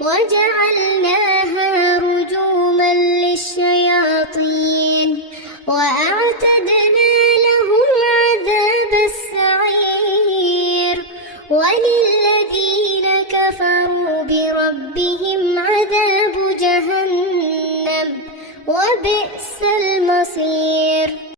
وجعلناها رجوما للشياطين وأعتدنا لهم عذاب السعير وللذين كفروا بربهم عذاب جهنم وبئس المصير.